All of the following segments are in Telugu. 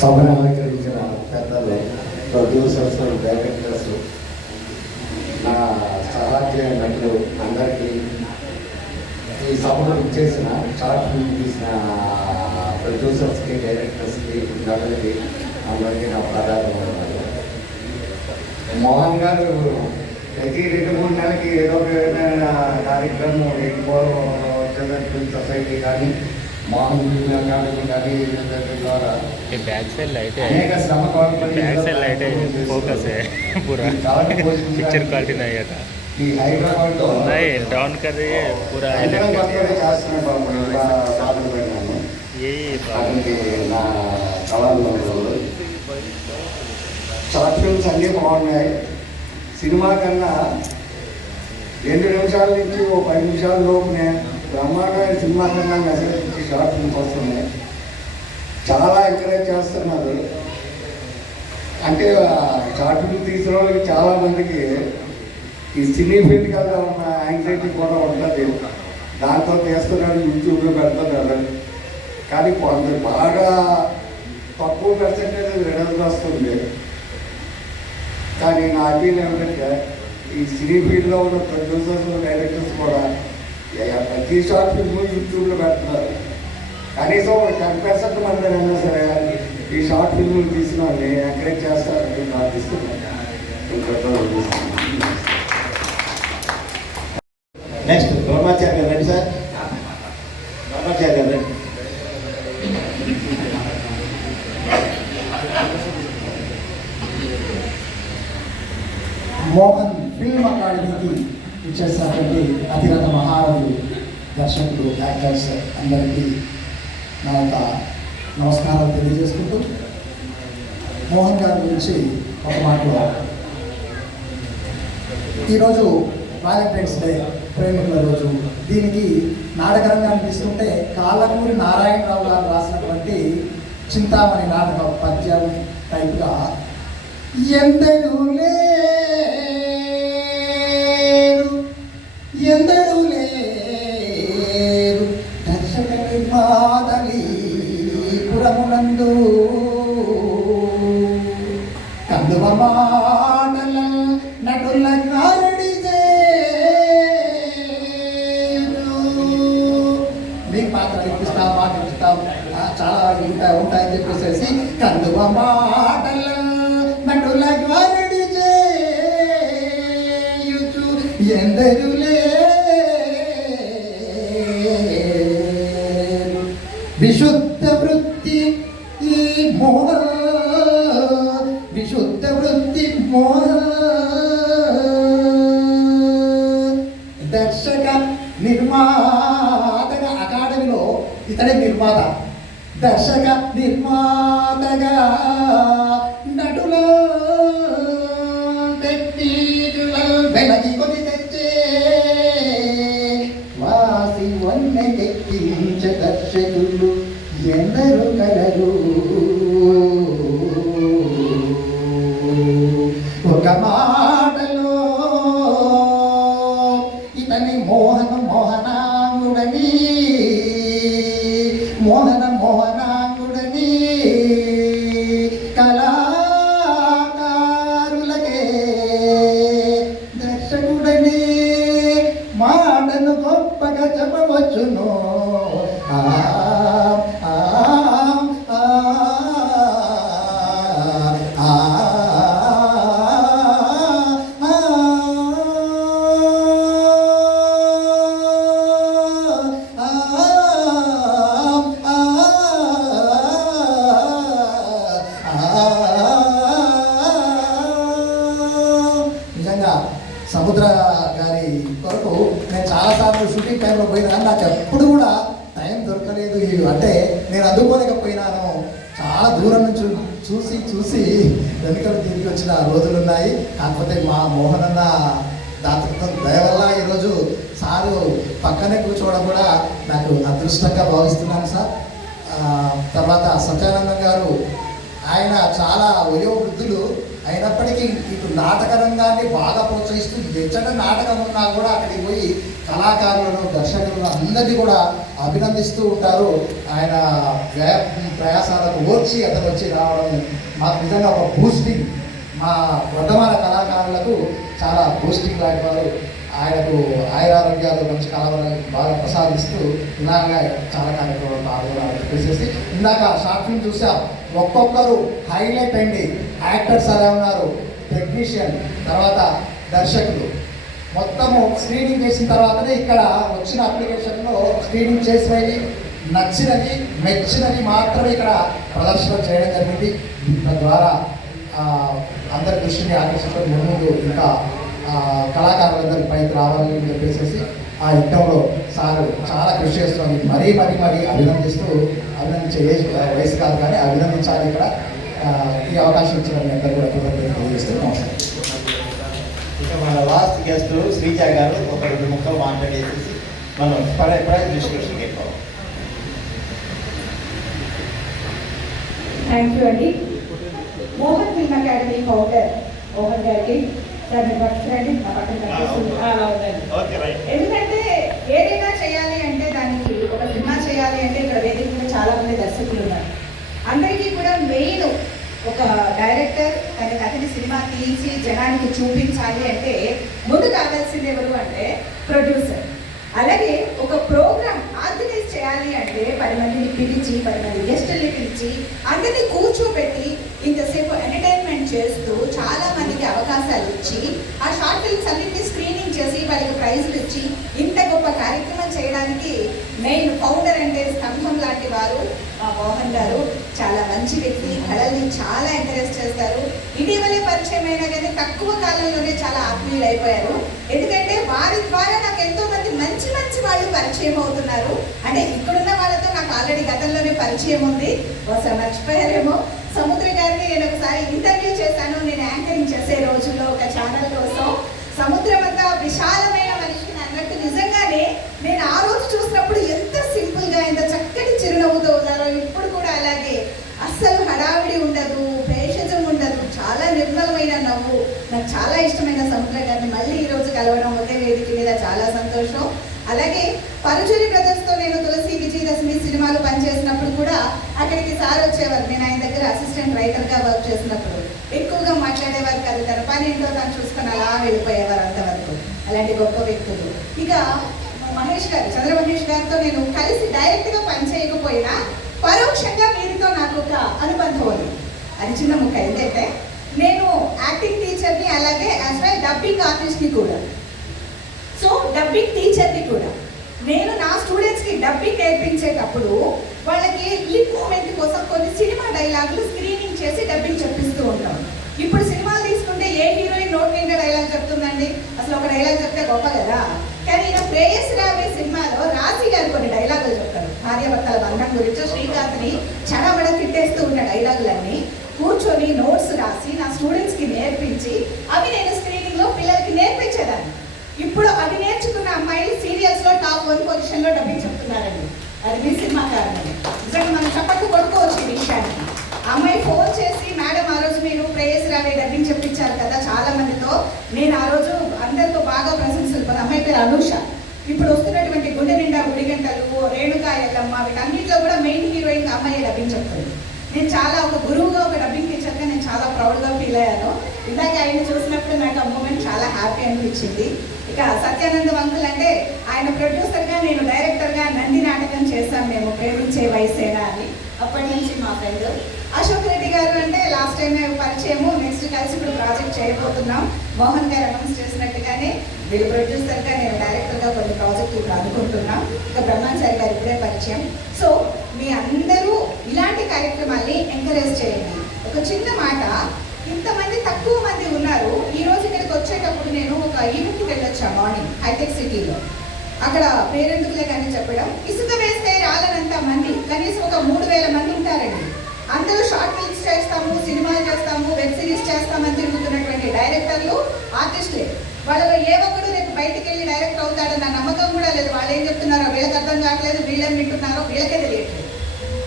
సభను అలంకరించిన పెద్దలు, ప్రొడ్యూసర్స్, డైరెక్టర్స్, నా సహాధ్యాయ నటులు అందరికీ, ఈ సభను ఇచ్చేసిన షార్ట్ ఫిల్మ్ తీసిన ప్రొడ్యూసర్స్కి, డైరెక్టర్స్కి, నటులకి అందరికీ నా ప్రధానమైన మోహన్ గారు ప్రతి 2-3 నెలలకి ఏదో ఒక కార్యక్రమం చిల్డ్రన్ ఫిల్మ్ సొసైటీ కానీ, మోహన్ అకాడమీ కానీ ద్వారా అనేక శ్రమ पिक्चर क्वालिटी नहीं था ఈ హైదరాబాద్లో नहीं डाउन कर रही है पूरा చేస్తున్న నా కళల్లో షార్ట్ ఫిల్మ్స్ అన్నీ బాగున్నాయి. సినిమా కన్నా 2 నిమిషాల నుంచి 10 నిమిషాల లోపునే బ్రహ్మాండమైన సినిమా కన్నా మెసేజ్ ఇచ్చి షార్ట్ ఫిల్మ్స్ వస్తున్నాయి. చాలా ఎంకరేజ్ చేస్తున్నారు. అంటే షార్ట్ ఫిల్మ్ తీసిన వాళ్ళకి చాలామందికి ఈ సినీ ఫీల్డ్కి వెళ్తా ఉన్న యాంగ్జైటీ కూడా ఉంటుంది. దాంతో చేస్తున్నారు, యూట్యూబ్లో పెడుతున్నారు. కానీ కొంత బాగా తక్కువ పర్సెంటేజ్ రిజల్ట్ వస్తుంది. కానీ నా అపీల్ ఏమిటంటే ఈ సినీ ఫీల్డ్లో ఉన్న ప్రొడ్యూసర్స్, డైరెక్టర్స్ కూడా ప్రతి షార్ట్ ఫిల్మ్ యూట్యూబ్లో పెడుతున్నారు. కనీసం 10% మంది అయినా సరే ఈ షార్ట్ ఫిల్మ్లు తీసిన వాళ్ళని ఎంకరేజ్ చేస్తారని ప్రార్థిస్తున్నాను. నెక్స్ట్ బ్రహ్మాచార్య గారు రండి సార్. బ్రహ్మాచార్య గారు రండి. మోహన్ ఫిల్మ్ అకాడమీకి ఇచ్చేసినటువంటి అతిరథ మహారథులు, దర్శకులు, యాక్టర్స్ అందరికీ నా యొక్క నమస్కారాలు తెలియజేసుకుంటూ మోహన్ గారి గురించి ఒక మాటలో, ఈరోజు వాలంటైన్స్ డే, ప్రేమికుల రోజు. దీనికి నాటకంగా అనిపిస్తుంటే కాళ్ళకూరి నారాయణరావు గారు రాసినటువంటి చింతామణి నాటక పద్యం టైప్గా ఎందరూ లేరు దర్శక నిర్మాతలి పురమునందు కందువ మాటల నటుల కారడి మీకు పాత్ర ఇప్పిస్తాం, మాట ఇప్పిస్తాం, చాలా ఉంటాయని చెప్పేసి కందువ మాటల నటుల కారడి చేయుచు ఎందరు విశుద్ధ వృత్తి ఈ మోహ, విశుద్ధ వృత్తి మోహ దర్శక నిర్మాతగా అకాడమీలో ఇతడే నిర్మాత. దర్శక నిర్మాతగా నటుల వెనకి కొని తెచ్చే వాసి వన్నెక్కించ దర్శకులు ఎందరు కలరు. ఒక మాటలో ఇతని మోహనాంగుడని, మోహనాంగుడని కళాకారులకే దర్శకుడని మాటను గొప్పగా చెప్పవచ్చును. నిజంగా సముద్ర గారి కొరకు నేను చాలాసార్లు షూటింగ్ టైంలో పోయినా, నాకు ఎప్పుడు కూడా టైం దొరకలేదు. అంటే నేను అందుకోలేకపోయినాను. చాలా దూరం నుంచి చూసి వెనుకలు తిరిగి వచ్చిన రోజులు ఉన్నాయి. కాకపోతే మా మోహనన్న దాతృత్వం దయ వల్ల ఈరోజు సారు పక్కనే కూర్చోవడం కూడా నాకు అదృష్టంగా భావిస్తున్నాను సార్. తర్వాత సత్యానందం గారు, ఆయన చాలా వయోవృద్ధులు. అయినప్పటికీ ఇటు నాటక రంగాన్ని బాగా ప్రోత్సహిస్తూ ఎచ్చట నాటకం ఉన్నా కూడా అక్కడికి పోయి కళాకారులను దర్శకులను అందరినీ కూడా అభినందిస్తూ ఉంటారు. ఆయన ప్రయాసాలకు ఓర్చి అతను వచ్చి రావడం మాకు నిజంగా ఒక బూస్టింగ్, మా వర్ధమాన కళాకారులకు చాలా బూస్టింగ్ లాంటి వారు. ఆయనకు ఆయురారోగ్యాలు మంచి కళాకారులకు బాగా ప్రసాదిస్తూ ఇలాగా చాలా కార్యక్రమాలు పాల్గొనాలని చెప్పేసి ఇందాక షార్ట్ ఫిల్మ్ చూసాం. ఒక్కొక్కరు హైలైట్ అండి. యాక్టర్స్ అలా ఉన్నారు, టెక్నీషియన్, తర్వాత దర్శకులు. మొత్తము స్క్రీనింగ్ చేసిన తర్వాతనే ఇక్కడ వచ్చిన అప్లికేషన్లో స్క్రీనింగ్ చేసినవి నచ్చినవి మెచ్చినవి మాత్రమే ఇక్కడ ప్రదర్శన చేయడం జరిగింది. తద్వారా అందరి దృష్టిని ఆకర్షించడం ముందు ఇంకా కళాకారులందరి పైకి రావాలని చెప్పేసి ఆ యుద్ధంలో సార్ చాలా కృషి చేస్తుంది. మరీ అభినందించే వయసు కాదు కానీ అభినందించాలి. ఇక్కడ ఈ అవకాశం ఇచ్చిన మీ అందరూ కూడా తెలియజేస్తూ నమస్కారం. ఇక మన లాస్ట్ గెస్ట్ శ్రీజ గారు ఒక 2 ముక్కలు మాట్లాడేసి మనం ప్రైజ్ డిస్కషన్కి వెళ్ళిపోవాలి. థ్యాంక్ యూ అండి. Mohan film academy founder Mohan గారికి సార్ మీరు పట్టుకురండి, నా పక్కన కనిపిస్తుంది. ఎందుకంటే ఏదైనా చేయాలి అంటే దానికి ఒక సినిమా చేయాలి అంటే ఇక్కడ వేదిక మీద చాలా మంది దర్శకులు ఉన్నారు. అందరికీ కూడా మెయిన్ ఒక డైరెక్టర్ తన కథని సినిమా తీసి జనానికి చూపించాలి అంటే ముందు కావాల్సింది ఎవరు అంటే ప్రొడ్యూసర్. అలాగే ఒక ప్రోగ్రామ్ ఆర్గనైజ్ చేయాలి అంటే 10 మందిని పిలిచి 10 మంది గెస్టుల్ని పిలిచి అందరినీ కూర్చోబెట్టి ఇంతసేపు ఎంటర్టైన్మెంట్ చేస్తూ చాలా మందికి అవకాశాలు ఇచ్చి ఆ షార్ట్ ఫిల్మ్స్ అన్నింటినీ స్క్రీనింగ్ చేసి వాళ్ళకి ప్రైజులు ఇచ్చి ఇంత గొప్ప కార్యక్రమం చేయడానికి మెయిన్ ఫౌండర్ అంటే స్తంభం లాంటి వారు మా మోహన్ గారు. చాలా మంచి వ్యక్తి, కళల్ని చాలా ఎంకరేజ్ చేస్తారు. ఇటీవలే పరిచయం అయినా కానీ తక్కువ కాలంలోనే చాలా ఆత్మీయులు అయిపోయారు. ఎందుకంటే వారి ద్వారా నాకు ఎంతో మంది మంచి వాళ్ళు పరిచయం అవుతున్నారు. అంటే ఇక్కడున్న వాళ్ళతో నాకు ఆల్రెడీ గతంలోనే పరిచయం ఉంది. బహుశా మర్చిపోయారేమో. సముద్ర గారిని నేను ఒకసారి ఇంటర్వ్యూ చేశాను, నేను యాంకరింగ్ చేసే రోజుల్లో ఒక ఛానల్ కోసం. సముద్రం అంతా విశాలమైన మనిషిని అన్నట్టు నిజంగానే నేను ఆ రోజు చూసినప్పుడు ఎంత సింపుల్గా ఎంత చక్కటి చిరునవ్వుతో ఉన్నారో ఇప్పుడు కూడా అలాగే. అస్సలు హడావిడి ఉండదు, భేషజం ఉండదు, చాలా నిర్మలమైన నవ్వు. నాకు చాలా ఇష్టమైన సముద్ర గారిని మళ్ళీ ఈరోజు కలవడం ఒకే వేదిక మీద చాలా సంతోషం. అలాగే పరుచూరి బ్రదర్స్తో నేను తులసి విజయదశమి సినిమాలు పనిచేసినప్పుడు కూడా అక్కడికి సార్ వచ్చేవారు. నేను ఆయన దగ్గర అసిస్టెంట్ రైటర్గా వర్క్ చేసినప్పుడు ఎక్కువగా మాట్లాడేవారు కాదు. తన పని ఏంటో తను చూసుకొని అలా వెళ్ళిపోయేవారు అంతవరకు. అలాంటి గొప్ప వ్యక్తులు. ఇక మహేష్ గారు, చంద్ర మహేష్ గారితో నేను కలిసి డైరెక్ట్గా పనిచేయకపోయినా పరోక్షంగా వీరితో నాకు ఒక అనుబంధం ఉంది. అది చిన్న ముక్క. ఏంటంటే నేను యాక్టింగ్ టీచర్ని, అలాగే యాజ్ వెల్ డబ్బింగ్ ఆర్టిస్ట్ని కూడా. సో డబ్బింగ్ టీచర్ని కూడా నేను నా స్టూడెంట్స్కి డబ్బింగ్ నేర్పించేటప్పుడు వాళ్ళకి లిప్ మూమెంట్ కోసం కొన్ని సినిమా డైలాగులు స్క్రీనింగ్ చేసి డబ్బింగ్ చెప్పిస్తూ ఉంటాం. ఇప్పుడు సినిమాలు తీసుకుంటే ఏ హీరోయిన్ నోట్ నిండా డైలాగ్ చెప్తుందండి? అసలు ఒక డైలాగ్ చెప్తే గొప్ప కదా. కానీ ఈయన ప్రేయస్ రావే సినిమాలో రాశి గారు కొన్ని డైలాగులు చెప్తారు. భార్యాభర్తల బంధం గురించి శ్రీకాంత్ని చడబడ తిట్టేస్తూ ఉన్న డైలాగులన్నీ కూర్చొని నోట్స్ రాసి నా స్టూడెంట్స్కి నేర్పించి అవి నేను స్క్రీనింగ్లో పిల్లలకి నేర్పించేదాన్ని. ఇప్పుడు అవి నేర్చుకున్న అమ్మాయిలు సీరియల్స్లో టాప్ 1 పొజిషన్లో డబ్బింగ్ చెప్తున్నారండి. అది మీ సినిమా కారణం. నిజంగా మనం చప్పట్లు కొడుకోవచ్చు ఈ విషయాన్ని. అమ్మాయి ఫోన్ చేసి, మేడం ఆ రోజు మీరు ప్రేయస్ రావే డబ్బింగ్ చెప్పించారు కదా చాలా మందితో. నేను ఆ రోజు అందరితో బాగా ప్రశంసలు. అమ్మాయి పేరు అనూష. ఇప్పుడు వస్తున్నటువంటి గుండె నిండా గుడిగంటలు, రేణుకా ఎల్లమ్మ, వీటన్నిటిలో కూడా మెయిన్ హీరోయిన్ అమ్మాయి డబ్బింగ్ చెప్తుంది. నేను చాలా ఒక గురువుగా, ఒక డబ్బింగ్ టీచర్గా నేను చాలా ప్రౌడ్గా ఫీల్ అయ్యాను. ఇలాగ ఆయన చూసినప్పుడు నాకు ఆ మూమెంట్ చాలా హ్యాపీ అనిపించింది. ఇక సత్యానందం అంకుల్ అంటే ఆయన ప్రొడ్యూసర్గా, నేను డైరెక్టర్గా నంది నాటకం చేశాను మేము, ప్రేమించే వయసేనా అని. అప్పటి నుంచి మా ఫ్రెండ్ అశోక్ రెడ్డి గారు అంటే లాస్ట్ టైం పరిచయము. నెక్స్ట్ కలిసి ఇప్పుడు ప్రాజెక్ట్ చేయబోతున్నాం. మోహన్ గారు అనౌన్స్ చేసినట్టుగానే వీళ్ళు ప్రొడ్యూసర్గా, నేను డైరెక్టర్గా కొన్ని ప్రాజెక్టులు ఇప్పుడు అనుకుంటున్నాం. ఇక బ్రహ్మాచారి గారు ఇప్పుడే పరిచయం. సో మీ అందరూ ఇలాంటి కార్యక్రమాల్ని ఎంకరేజ్ చేయండి. ఒక చిన్న మాట, ఇంతమంది తక్కువ మంది ఉన్నారు. ఈరోజు ఇక్కడికి వచ్చేటప్పుడు నేను ఒక ఈవెంట్కి వెళ్ళొచ్చాను మార్నింగ్ హైటెక్ సిటీలో. అక్కడ పేరెందుకులే కానీ చెప్పడం, ఇసుక వేస్తే రాలనంత మంది, కనీసం ఒక 3000 మంది ఉంటారండి. అందరూ షార్ట్ ఫిల్మ్స్ చేస్తాము, సినిమాలు చేస్తాము, వెబ్ సిరీస్ చేస్తామని తిరుగుతున్నటువంటి డైరెక్టర్లు, ఆర్టిస్టులే. వాళ్ళలో ఏ ఒక్కడు రేపు బయటికి వెళ్ళి డైరెక్టర్ అవుతాడన్న నమ్మకం కూడా లేదు. వాళ్ళు ఏం చెప్తున్నారో వీళ్ళకి అర్థం కావట్లేదు, వీళ్ళేం వింటున్నారో వీళ్ళకే తెలియట్లేదు.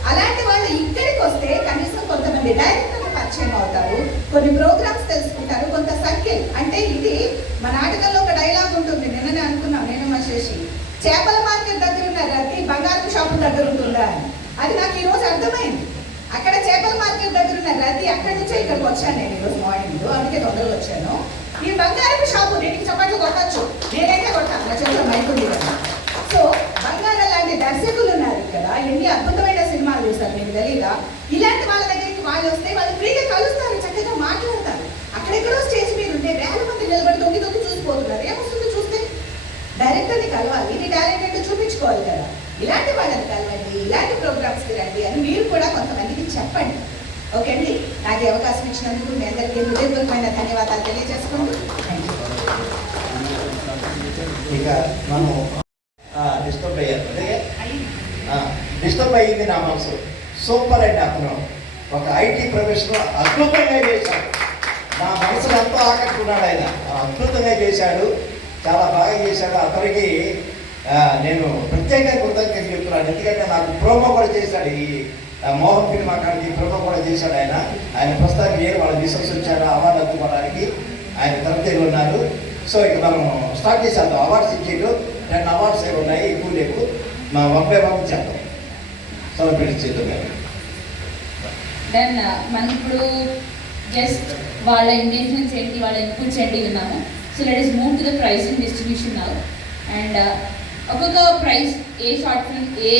అలాంటి వాళ్ళు ఇక్కడికి వస్తే కనీసం కొంతమంది డైరెక్టర్లు పరిచయం అవుతారు. కొన్ని ప్రోగ్రామ్స్ తెలుసుకుంటారు, కొంత సర్కిల్. అంటే ఇది మా నాటకంలో ఒక డైలాగ్ ఉంటుంది, నిన్ననే అనుకున్నాం నేను మా శేషి, చేపల మార్కెట్ దగ్గర ఉన్న రద్దీ బంగారు షాపు దగ్గర ఉంటుందా అని. అది నాకు ఈరోజు అర్థమైంది. అక్కడ చేపల మార్కెట్ దగ్గర ఉన్న రద్దీ, అక్కడి నుంచే ఇక్కడికి వచ్చాను నేను ఈరోజు మార్నింగ్, అందుకే తొందరగా వచ్చాను. ఈ బంగారపు షాపు దీనికి చప్పట్లు కొట్టచ్చు, నేనైతే కొట్టాను, నా చేతిలో మైక్ ఉంది కదా. సో బంగారం లాంటి దర్శకులు ఉన్నారు ఇక్కడ, ఎన్ని అద్భుతమైన సినిమాలు చూస్తారు మీకు తెలీదా? ఇలాంటి వాళ్ళ దగ్గరికి వాళ్ళు వస్తే వాళ్ళు ఫ్రీగా కలుస్తారు, చక్కగా మాట్లాడతారు. అక్కడెక్కడో స్టేజ్ మీద ఉంటే వేల మంది నిలబడి తొంగి తొంగి చూసిపోతున్నారు. ఏమొస్తుందో చూస్తే డైరెక్టర్ని కలవాలి, ఇది టాలెంట్ ఏంటో చూపించుకోవాలి కదా. ఇలాంటి వాళ్ళని కలవండి, ఇలాంటి ప్రోగ్రామ్స్కి రండి అని మీరు కూడా కొంతమందికి చెప్పండి. ఓకే అండి, నాకు ఈ అవకాశం ఇచ్చినందుకు మీ అందరికీ హృదయపూర్వకమైన ధన్యవాదాలు తెలియజేసుకోండి. ఇక మనం డిస్టర్బ్ అయ్యారు, డిస్టర్బ్ అయ్యింది నా మనసు. సూపర్ అండి, అతను ఒక ఐటీ ప్రొఫెషనల్ అద్భుతంగా చేశాడు. నా మనసును ఎంతో ఆకట్టుకున్నాడు ఆయన, అద్భుతంగా చేశాడు, చాలా బాగా చేశాడు. అతనికి నేను ప్రత్యేకంగా కృతజ్ఞతలు చెప్తున్నాను. ఎందుకంటే నాకు ప్రోమో కూడా చేశాడు, ఈ మోహన్ ఫిల్మ్ అకాడమీ ప్రోమో కూడా చేశాడు ఆయన. ఆయన ప్రస్తుతానికి ఏరు వాళ్ళ మిసెస్ వచ్చారు అవార్డు అందుకోవడానికి, ఆయన తరపులు ఉన్నారు. సో ఇక మనం స్టార్ట్ చేసేద్దాం. అవార్డ్స్ ఇచ్చేటు 10 అవార్డ్స్ ఏమి ఉన్నాయి, ఎక్కువ లేవు. మా ఒకే బాబు చేద్దాం, సెలబ్రేట్ చేద్దాం మేము. దెన్ మనం ఇప్పుడు జస్ట్ వాళ్ళ ఇంటెన్షన్స్ ఏంటి, వాళ్ళ ఇన్పుట్స్ ఏంటి విన్నాము. So let us move to the prizing distribution now. And ఒక్కొక్క ప్రైజ్ ఏ షార్ట్ ఫిల్మ్ ఏ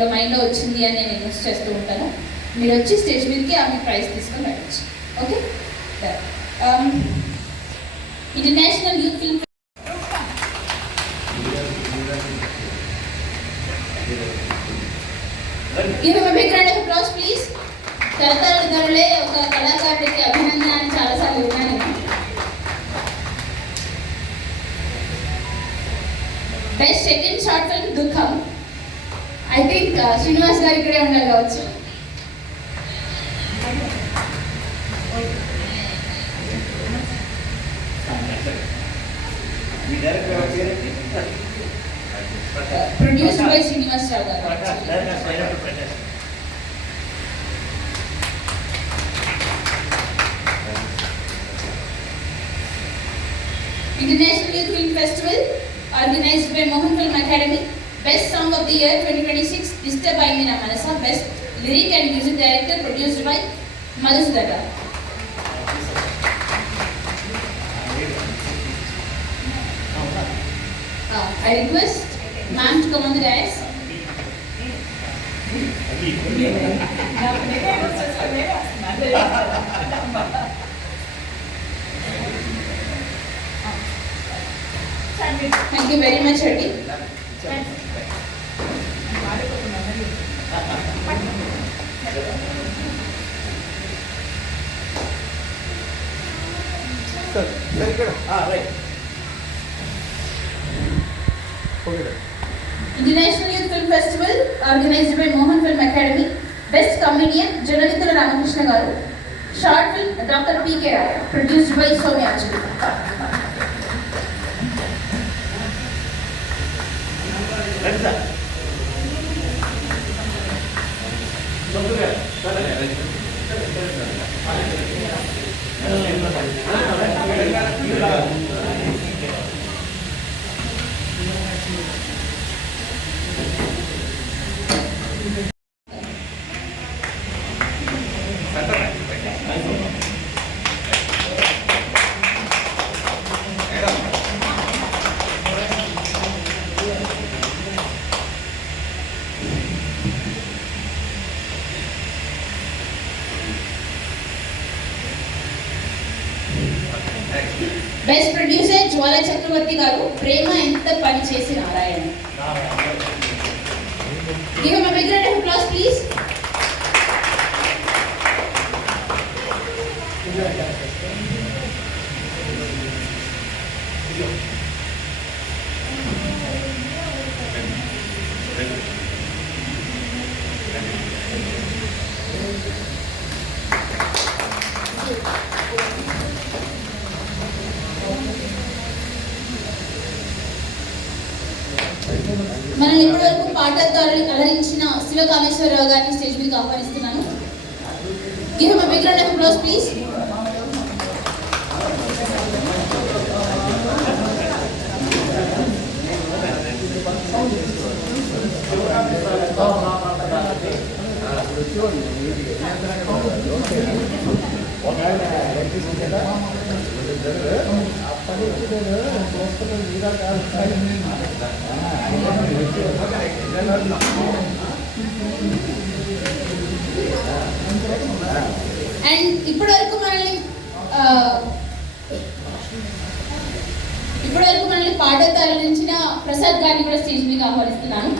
డొమైన్లో వచ్చింది అని నేను ఇన్వెస్ట్ చేస్తూ ఉంటాను. మీరు వచ్చి స్టేజ్ మీదకి ఆ మీ ప్రైజ్ తీసుకొని వెళ్ళచ్చు. Okay, international youth film Give him a big round of applause, please. తరతరాల ధరలే ఒక కళాకారుడికి అభినందన అని చాలాసార్లు విన్నాను. బెస్ట్ సెకండ్ షార్ట్ ఫిల్మ్ దుఃఖం. ఐ థింక్ శ్రీనివాస్ గారు ఇక్కడే ఉండాలి కావచ్చు. ప్రొడ్యూస్డ్ బై శ్రీనివాస్ రావు గారు. International Youth Film Festival organized by Mohan Film Academy. Best Song of the Year 2026 Disturb by Meena Manasa. Best Lyric and Music Director produced by Madhusudhara. I request ma'am to come on the dais. Thank you very much, Hadi. International Youth Film Festival organized by Mohan Film Academy. Best Comedian Jananithala Ramakrishna Garu. Short film Dr. P.K. Raya produced by Somyachulu. Best producer Jwala Chakravarthy గారు. ప్రేమ ఎంత పని చేసి Narayana. Give him a big round of applause, please. మనల్ని ఇప్పటివరకు పాటలతో అలరించిన శివకామేశ్వరరావు గారిని స్టేజ్ మీదకి ఆహ్వానిస్తున్నాను. Give him a big round of applause, please. And ఇప్పటి వరకు మనల్ని పాటతో అలరించిన ప్రసాద్ గారిని కూడా స్టేజ్ మీద ఆహ్వానిస్తున్నాను.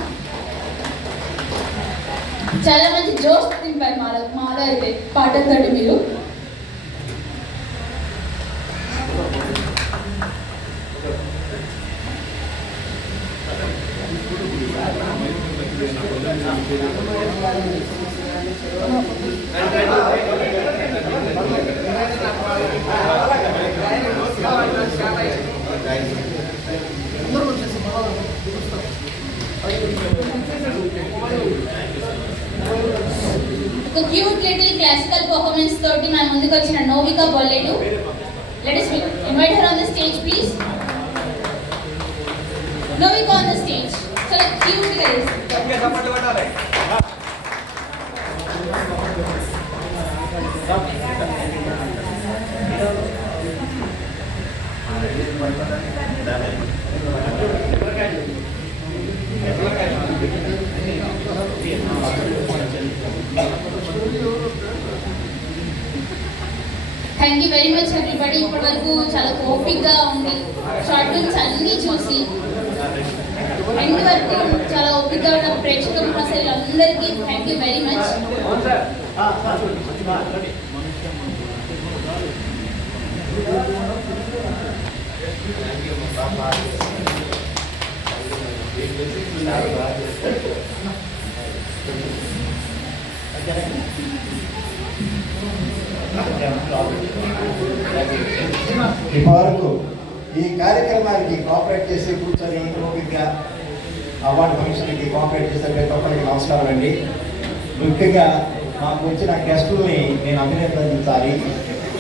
చాలా మంచి జోష్ నింపారు మాలో అయితే పాటతో మీరు. ఒక క్యూట్ లిటిల్ క్లాసికల్ పర్ఫార్మెన్స్ తోటి మన ముందుకు వచ్చిన Novika Bolledu. Let us invite her on the stage please. Novika on the stage. చాలా క్యూట్ గా చేస్తుంది. Thank you very much everybody. ఇప్పటి వరకు చాలా ఓపిక్గా ఉండి షార్ట్ ఫిల్మ్స్ అన్నీ చూసి ఎండ్ వరకు చాలా ఓపిక్గా ఉన్న ప్రేక్షక మహాశయులందరికీ థ్యాంక్ యూ వెరీ మచ్. ఇప్పటివరకు ఈ కార్యక్రమానికి కోఆపరేట్ చేసి కూర్చొని ఓపికగా అవార్డు ఫంక్షన్కి కోఆపరేట్ చేసే ప్రతి ఒక్కరికి నమస్కారం అండి. ముఖ్యంగా మాకు వచ్చిన గెస్టుల్ని నేను అభినందించాలి.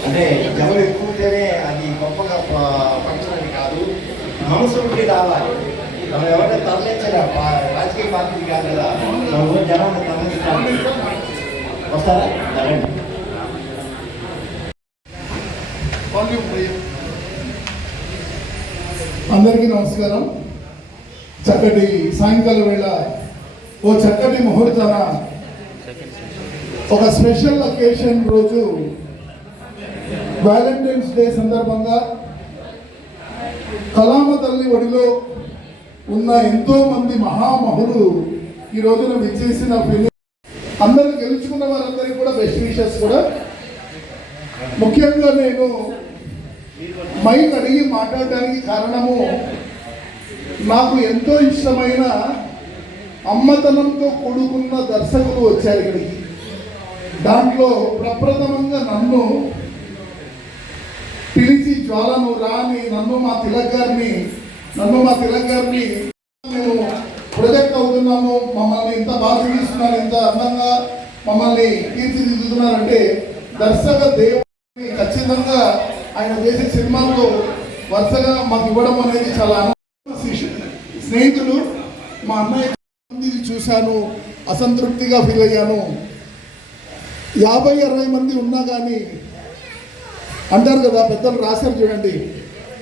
అంటే ఎవరు ఎక్కువ ఉంటేనే అది గొప్పగా ఫంక్షన్ అని కాదు, మనసు ఉండి రావాలి. మనం ఎవరైనా తరలించిన రాజకీయ పార్టీ కాదు కదా, మనం జనాన్ని తరలించాలి. వస్తారా? అందరికీ నమస్కారం. చక్కటి సాయంకాల వేళ ఓ చక్కటి ముహూర్తాన ఒక స్పెషల్ అకేషన్ రోజు వ్యాలంటైన్స్ డే సందర్భంగా కలామ తల్లి ఒడిలో ఉన్న ఎంతో మంది మహామహులు ఈ రోజున విచ్చేసిన అందరూ గెలుచుకున్న వారందరికీ కూడా బెస్ట్ విషెస్ కూడా. ముఖ్యంగా నేను మైక్ అడిగి మాట్లాడడానికి కారణము, నాకు ఎంతో ఇష్టమైన అమ్మతనంతో కూడుకున్న దర్శకులు వచ్చారు ఇక్కడికి. దాంట్లో ప్రప్రథమంగా నన్ను పిలిచి జ్వాలను రాని నన్ను మా తిలక్ గారిని మేము ప్రొజెక్ట్ అవుతున్నాము, మమ్మల్ని ఇంత బాగా చూపిస్తున్నారు, ఇంత అందంగా మమ్మల్ని తీర్చిదిద్దుతున్నారంటే దర్శక దేవుని ఖచ్చితంగా ఆయన చేసే సినిమాల్లో వరుసగా మాకు ఇవ్వడం అనేది చాలా స్నేహితులు. మా అన్నయ్య చూశాను, అసంతృప్తిగా ఫీల్ అయ్యాను. 50-60 మంది ఉన్నా కానీ అంటారు కదా, పెద్దలు రాశారు చూడండి,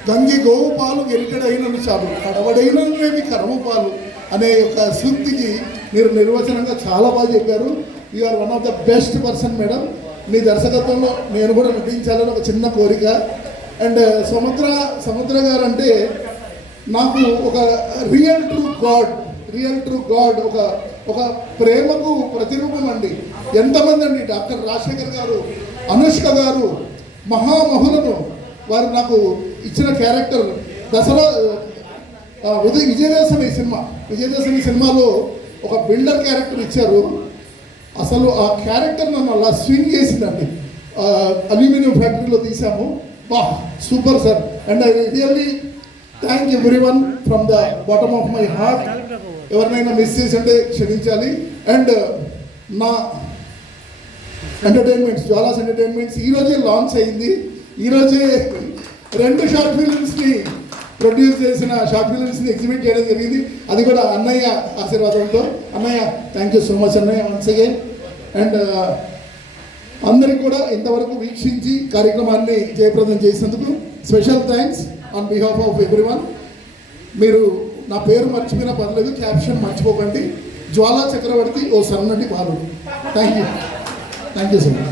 గంగి గోవు పాలు గెలికడైనను చాలు, కడవడైనవి కరము పాలు అనే యొక్క సూక్తికి మీరు నిర్వచనంగా చాలా బాగా చెప్పారు. You are one of the best person madam. మీ దర్శకత్వంలో నేను కూడా నటించాలని ఒక చిన్న కోరిక. అండ్ సముద్ర గారు అంటే నాకు ఒక రియల్ ట్రూ గాడ్, ఒక ప్రేమకు ప్రతిరూపం అండి. ఎంతమంది అండి, డాక్టర్ రాజశేఖర్ గారు, అనుష్క గారు, మహామహులను వారు నాకు ఇచ్చిన క్యారెక్టర్ దసరా విజయదశమి సినిమాలో ఒక బిల్డర్ క్యారెక్టర్ ఇచ్చారు. అసలు ఆ క్యారెక్టర్ నన్ను అలా స్వింగ్ చేసిందండి. అల్యూమినియం ఫ్యాక్టరీలో తీసాము. వా super sir. And I really thank everyone from the bottom of my heart. ఎవరినైనా మిస్ చేసి అంటే క్షమించాలి. అండ్ నా ఎంటర్టైన్మెంట్స్, జ్వాలాస్ ఎంటర్టైన్మెంట్స్ ఈరోజే లాంచ్ అయింది. ఈరోజే 2 షార్ట్ ఫిల్మ్స్ని ప్రొడ్యూస్ చేసిన షార్ట్ ఫిల్మ్స్ని ఎగ్జిబిట్ చేయడం జరిగింది. అది కూడా అన్నయ్య ఆశీర్వాదంతో. అన్నయ్య థ్యాంక్ యూ సో మచ్ అన్నయ్య వన్స్ అగైన్. అండ్ అందరికి కూడా ఇంతవరకు వీక్షించి కార్యక్రమాన్ని జయప్రదం చేసినందుకు special thanks on behalf of everyone. మీరు నా పేరు మర్చిపోయినా పర్లేదు, క్యాప్షన్ మర్చిపోకండి. జ్వాలా చక్రవర్తి ఓ సన్నటి బాలుడు. Thank you so much.